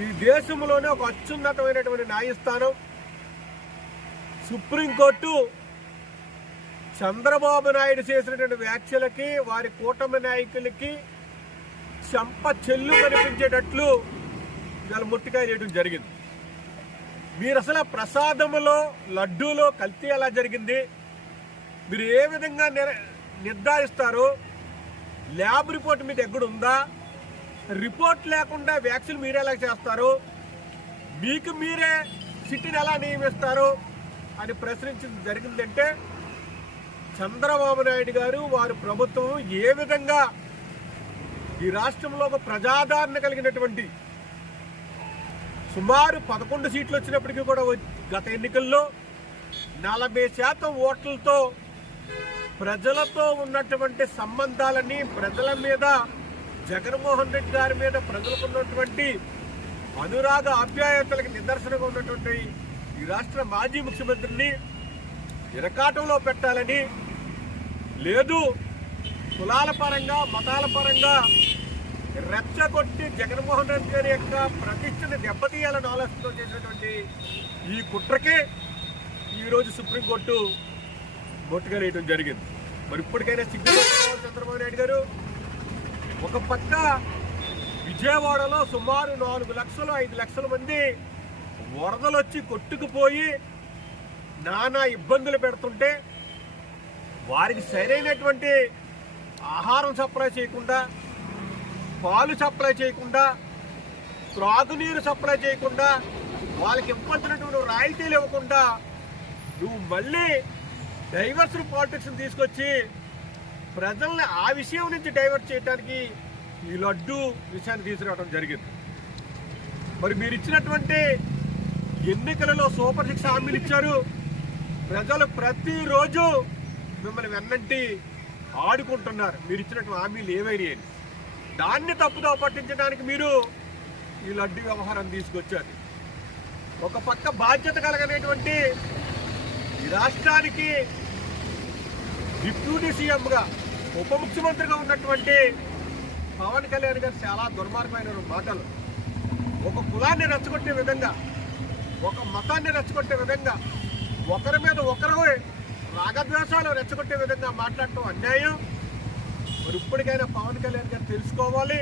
ఈ దేశంలోనే ఒక అత్యున్నతమైనటువంటి న్యాయస్థానం. సుప్రీంకోర్టు చంద్రబాబు నాయుడు చేసినటువంటి వ్యాఖ్యలకి వారి కూటమి నాయకులకి చెంప చెల్లు కనిపించేటట్లు ఇవాళ ముట్టికాయ చేయడం జరిగింది. మీరు అసలు ప్రసాదములో లడ్డూలో కల్తీ ఎలా జరిగింది? మీరు ఏ విధంగా నిర్- నిర్ధారిస్తారు ల్యాబ్ రిపోర్ట్ మీద దగ్గర ఉందా రిపోర్ట్ లేకుండా వ్యాక్సిన్ మీరు ఎలా చేస్తారు? మీకు మీరే సిట్టిని ఎలా నియమిస్తారు? అని ప్రశ్నించింది జరిగిందంటే చంద్రబాబు నాయుడు గారు వారి ప్రభుత్వం ఏ విధంగా ఈ రాష్ట్రంలో ఒక ప్రజాదరణ కలిగినటువంటి సుమారు పదకొండు సీట్లు వచ్చినప్పటికీ కూడా గత ఎన్నికల్లో నలభై శాతం ఓట్లతో ప్రజలతో ఉన్నటువంటి సంబంధాలని ప్రజల మీద జగన్మోహన్ రెడ్డి గారి మీద ప్రజలకు ఉన్నటువంటి అనురాగ ఆప్యాయతలకు నిదర్శనంగా ఉన్నటువంటి ఈ రాష్ట్ర మాజీ ముఖ్యమంత్రిని ఇరకాటంలో పెట్టాలని లేదు కులాల పరంగా మతాల పరంగా రెచ్చగొట్టి జగన్మోహన్ రెడ్డి గారి యొక్క ప్రతిష్టని దెబ్బతీయాలని ఆలోచనతో చేసినటువంటి ఈ కుట్రకే ఈరోజు సుప్రీంకోర్టు బొట్టుగా వేయడం జరిగింది. మరి ఇప్పటికైనా సిగ్గు చంద్రబాబు నాయుడు గారు ఒక పక్క విజయవాడలో సుమారు నాలుగు లక్షలు ఐదు లక్షల మంది వరదలు వచ్చి కొట్టుకుపోయి నానా ఇబ్బందులు పెడుతుంటే వారికి సరైనటువంటి ఆహారం సప్లై చేయకుండా పాలు సప్లై చేయకుండా త్రాగునీరు సప్లై చేయకుండా వాళ్ళకి ఇవ్వాల్సినటువంటి రాయితీలు ఇవ్వకుండా నువ్వు మళ్ళీ డైవర్సల్ పాలిటిక్స్ని తీసుకొచ్చి ప్రజల్ని ఆ విషయం నుంచి డైవర్ట్ చేయడానికి ఈ లడ్డు విషయాన్ని తీసుకురావడం జరిగింది. మరి మీరు ఇచ్చినటువంటి ఎన్నికలలో సూపర్ సిక్స్ హామీలు ఇచ్చారు. ప్రజలు ప్రతిరోజు మిమ్మల్ని వెన్నంటి ఆడుకుంటున్నారు. మీరు ఇచ్చినటువంటి హామీలు ఏవైనా దాన్ని తప్పుదో పట్టించడానికి మీరు ఈ లడ్డు వ్యవహారం తీసుకొచ్చారు. ఒక పక్క బాధ్యత కలగనేటువంటి ఈ రాష్ట్రానికి డిప్యూటీ సీఎంగా ఉప ముఖ్యమంత్రిగా ఉన్నటువంటి పవన్ కళ్యాణ్ గారు చాలా దుర్మార్గమైన మాటలు. ఒక కులాన్ని రెచ్చగొట్టే విధంగా ఒక మతాన్ని రెచ్చగొట్టే విధంగా ఒకరి మీద ఒకరు రాగద్వేషాలు రెచ్చగొట్టే విధంగా మాట్లాడటం అన్యాయం. మరి ఇప్పటికైనా పవన్ కళ్యాణ్ గారు తెలుసుకోవాలి.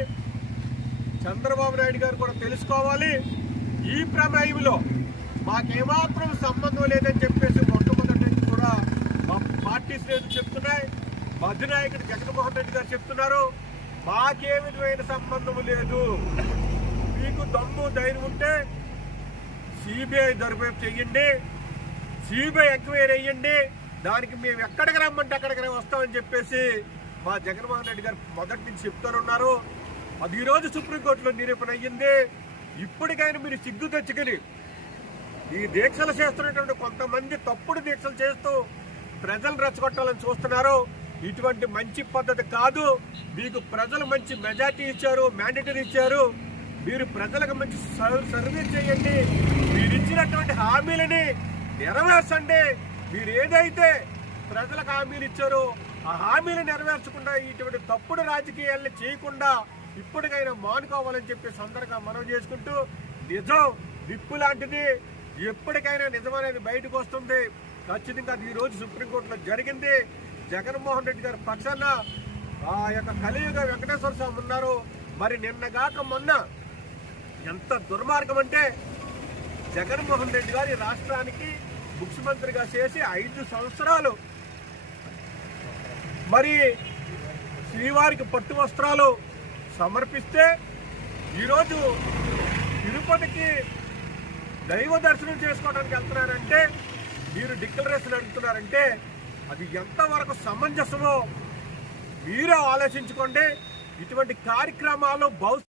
చంద్రబాబు నాయుడు గారు కూడా తెలుసుకోవాలి. ఈ ప్రమేయంలో మాకేమాత్రం సంబంధం లేదని చెప్పేసి మొట్టమొదటి నుంచి కూడా మా పార్టీ శ్రేణులు చెప్తున్నాయి. మా జగన్మోహన్ రెడ్డి గారు చెప్తున్నారు మాకే విధమైన సంబంధం లేదు. మీకు దమ్ము ధైర్యం ఉంటే సిబిఐ దరిపేపు చెయ్యండి సిబిఐ ఎంక్వైరీ అయ్యండి దానికి మేము ఎక్కడికి రమ్మంటే అక్కడికి వస్తామని చెప్పేసి మా జగన్మోహన్ రెడ్డి గారు మొదటి నుంచి చెప్తానున్నారు. అది ఈరోజు సుప్రీంకోర్టులో నిరూపణ అయ్యింది. ఇప్పటికైనా మీరు సిగ్గు తెచ్చుకుని ఈ దీక్షలు చేస్తున్నటువంటి కొంతమంది తప్పుడు దీక్షలు చేస్తూ ప్రజలు రెచ్చగొట్టాలని చూస్తున్నారు. ఇటువంటి మంచి పద్ధతి కాదు. మీకు ప్రజలు మంచి మెజార్టీ ఇచ్చారు మ్యాండేటరీ ఇచ్చారు. మీరు ప్రజలకు మంచి సర్వీస్ చేయండి. మీరు ఇచ్చినటువంటి హామీలని నెరవేర్చండి. మీరు ఏదైతే ప్రజలకు హామీలు ఇచ్చారో ఆ హామీలు నెరవేర్చకుండా ఇటువంటి తప్పుడు రాజకీయాల్ని చేయకుండా ఇప్పటికైనా మానుకోవాలని చెప్పి సందర్భంగా మనం చేసుకుంటూ నిజం నిప్పు లాంటిది ఎప్పటికైనా నిజం అనేది బయటకు వస్తుంది. ఖచ్చితంగా అది ఈ రోజు సుప్రీంకోర్టులో జరిగింది. జగన్మోహన్ రెడ్డి గారి పక్షాన ఆ యొక్క కలియుగ వెంకటేశ్వర స్వామి ఉన్నారు. మరి నిన్నగాక మొన్న ఎంత దుర్మార్గం అంటే జగన్మోహన్ రెడ్డి గారి రాష్ట్రానికి ముఖ్యమంత్రిగా చేసి ఐదు సంవత్సరాలు మరి శ్రీవారికి పట్టు వస్త్రాలు సమర్పిస్తే ఈరోజు తిరుపతికి దైవ దర్శనం చేసుకోవడానికి వెళ్తున్నారంటే మీరు డిక్లరేషన్ అడుగుతున్నారంటే అది ఎంతవరకు సమంజసమో మీరే ఆలోచించుకోండి. ఇటువంటి కార్యక్రమాలు భవిష్యత్